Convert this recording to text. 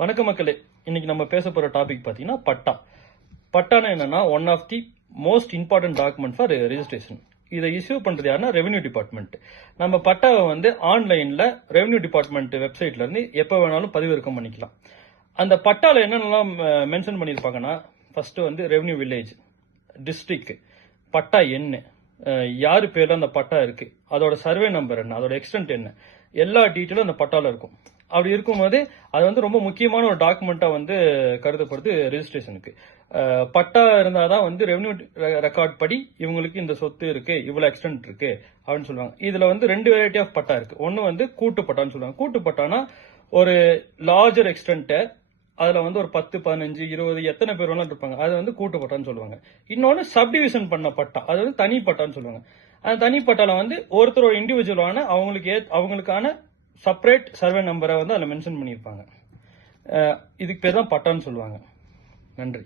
வணக்க மக்களே, இன்னைக்கு நம்ம பேச போற டாபிக் பாத்தீங்கன்னா பட்டா. பட்டானா என்னன்னா one of the most important document for registration. இதை இஷ்யூ பண்றது யாருன்னா ரெவென்யூ டிபார்ட்மெண்ட். நம்ம பட்டாவை ஆன்லைன்ல ரெவென்யூ டிபார்ட்மெண்ட் வெப்சைட்ல இருந்து எப்ப வேணாலும் பதிவிறக்கம் பண்ணிக்கலாம். அந்த பட்டால என்னென்னலாம் மென்ஷன் பண்ணிருப்பாங்கன்னா, first revenue village, district, patta என்ன, யாரு பேர்ல அந்த பட்டா இருக்கு, அதோட சர்வே நம்பர் என்ன, அதோட எக்ஸ்டென்ட் என்ன, எல்லா டீட்டெயிலும் அந்த பட்டால இருக்கும். அப்படி இருக்கும்போது அது ரொம்ப முக்கியமான ஒரு டாக்குமெண்டா கருதப்படுது ரெஜிஸ்ட்ரேஷனுக்கு. பட்டா இருந்தாதான் ரெவென்யூ ரெக்கார்ட் படி இவங்களுக்கு இந்த சொத்து இருக்கு, இவ்வளவு எக்ஸ்டென்ட் இருக்கு அப்படின்னு சொல்லுவாங்க. இதுல ரெண்டு வெரைட்டி ஆஃப் பட்டா இருக்கு. ஒன்னு கூட்டு பட்டான்னு சொல்லுவாங்க. கூட்டு பட்டானா ஒரு லார்ஜர் எக்ஸ்டென்ட், அதுல ஒரு 10, 15, 20 எத்தனை பேர் வேணாலும் இருப்பாங்க, அது கூட்டு பட்டான்னு சொல்லுவாங்க. இன்னொன்னு சப்டிவிஷன் பண்ண பட்டா, அது தனி பட்டான்னு சொல்லுவாங்க. அந்த தனி பட்டால ஒருத்தரோட இண்டிவிஜுவலான அவங்களுக்கான செப்பரேட் சர்வே நம்பரை அதுல மென்ஷன் பண்ணியிருப்பாங்க. இதுக்கு பேர் தான் பட்டான்னு சொல்லுவாங்க. நன்றி.